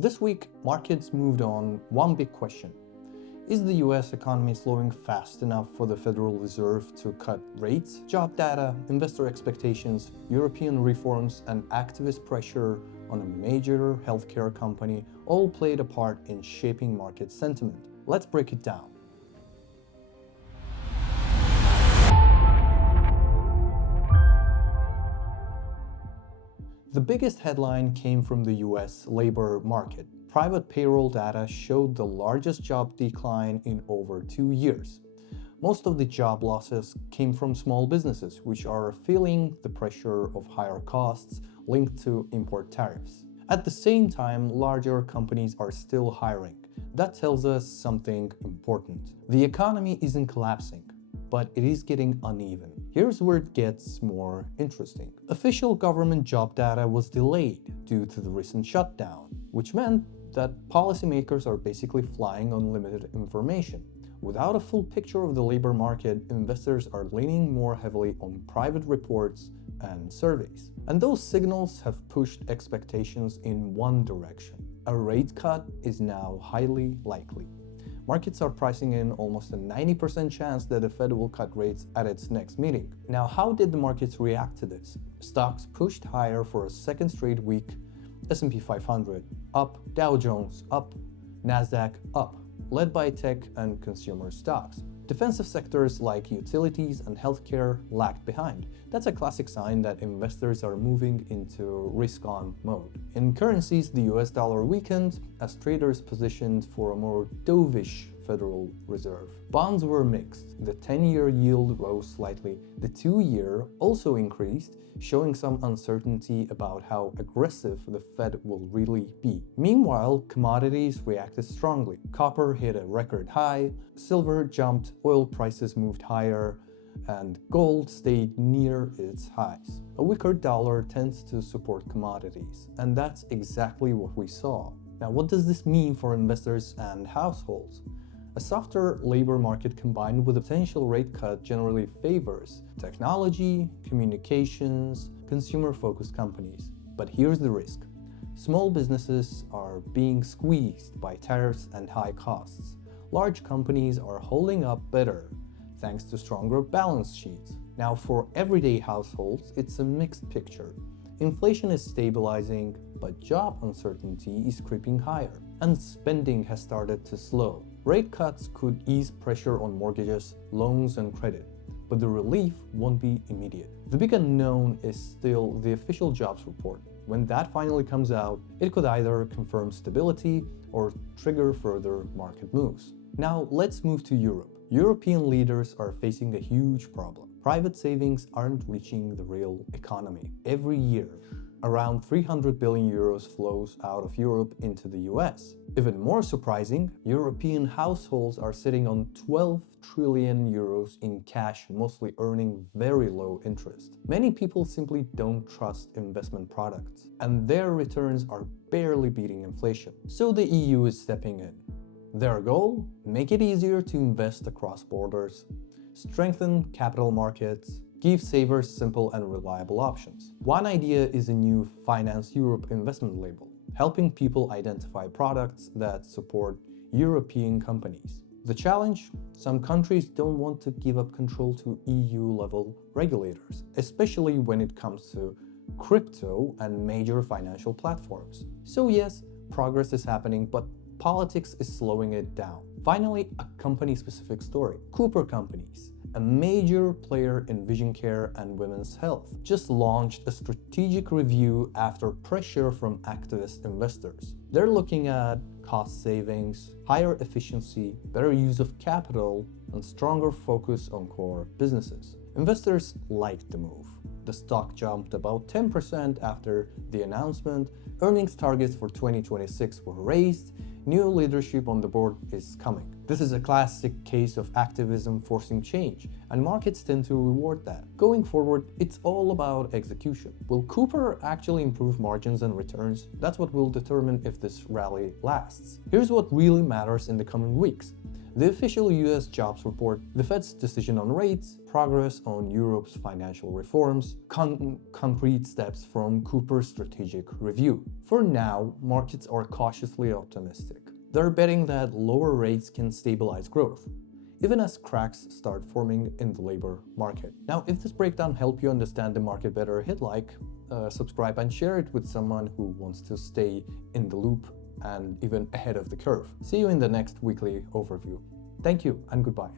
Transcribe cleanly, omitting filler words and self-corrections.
This week, markets moved on one big question. Is the US economy slowing fast enough for the Federal Reserve to cut rates? Job data, investor expectations, European reforms, and activist pressure on a major healthcare company all played a part in shaping market sentiment. Let's break it down. The biggest headline came from the US labor market. Private payroll data showed the largest job decline in over 2 years. Most of the job losses came from small businesses, which are feeling the pressure of higher costs linked to import tariffs. At the same time, larger companies are still hiring. That tells us something important. The economy isn't collapsing, but it is getting uneven. Here's where it gets more interesting. Official government job data was delayed due to the recent shutdown, which meant that policymakers are basically flying on limited information. Without a full picture of the labor market, investors are leaning more heavily on private reports and surveys. And those signals have pushed expectations in one direction. A rate cut is now highly likely. Markets are pricing in almost a 90% chance that the Fed will cut rates at its next meeting. Now, how did the markets react to this? Stocks pushed higher for a second straight week. S&P 500 up, Dow Jones up, Nasdaq up, led by tech and consumer stocks. Defensive sectors like utilities and healthcare lagged behind. That's a classic sign that investors are moving into risk-on mode. In currencies, the US dollar weakened as traders positioned for a more dovish Federal Reserve. Bonds were mixed. The 10-year yield rose slightly. The 2-year also increased, showing some uncertainty about how aggressive the Fed will really be. Meanwhile, commodities reacted strongly. Copper hit a record high, silver jumped, oil prices moved higher, and gold stayed near its highs. A weaker dollar tends to support commodities, and that's exactly what we saw. Now, what does this mean for investors and households? A softer labor market combined with a potential rate cut generally favors technology, communications, consumer-focused companies. But here's the risk. Small businesses are being squeezed by tariffs and high costs. Large companies are holding up better thanks to stronger balance sheets. Now, for everyday households, it's a mixed picture. Inflation is stabilizing, but job uncertainty is creeping higher, and spending has started to slow. Rate cuts could ease pressure on mortgages, loans, and credit, but the relief won't be immediate. The big unknown is still the official jobs report. When that finally comes out, it could either confirm stability or trigger further market moves. Now, let's move to Europe. European leaders are facing a huge problem. Private savings aren't reaching the real economy. Every year, around 300 billion euros flows out of Europe into the US. Even more surprising, European households are sitting on 12 trillion euros in cash, mostly earning very low interest. Many people simply don't trust investment products, and their returns are barely beating inflation. So the EU is stepping in. Their goal? Make it easier to invest across borders, strengthen capital markets, give savers simple and reliable options. One idea is a new Finance Europe investment label, helping people identify products that support European companies. The challenge? Some countries don't want to give up control to EU-level regulators, especially when it comes to crypto and major financial platforms. So yes, progress is happening, but politics is slowing it down. Finally, a company-specific story. Cooper Companies, a major player in vision care and women's health, just launched a strategic review after pressure from activist investors. They're looking at cost savings, higher efficiency, better use of capital, and stronger focus on core businesses. Investors liked the move. The stock jumped about 10% after the announcement, earnings targets for 2026 were raised, new leadership on the board is coming. This is a classic case of activism forcing change, and markets tend to reward that. Going forward, it's all about execution. Will Cooper actually improve margins and returns? That's what will determine if this rally lasts. Here's what really matters in the coming weeks. The official US jobs report, the Fed's decision on rates, progress on Europe's financial reforms, concrete steps from Cooper's strategic review. For now, markets are cautiously optimistic. They're betting that lower rates can stabilize growth, even as cracks start forming in the labor market. Now, if this breakdown helped you understand the market better, hit like, subscribe, and share it with someone who wants to stay in the loop and even ahead of the curve. See you in the next weekly overview. Thank you and goodbye.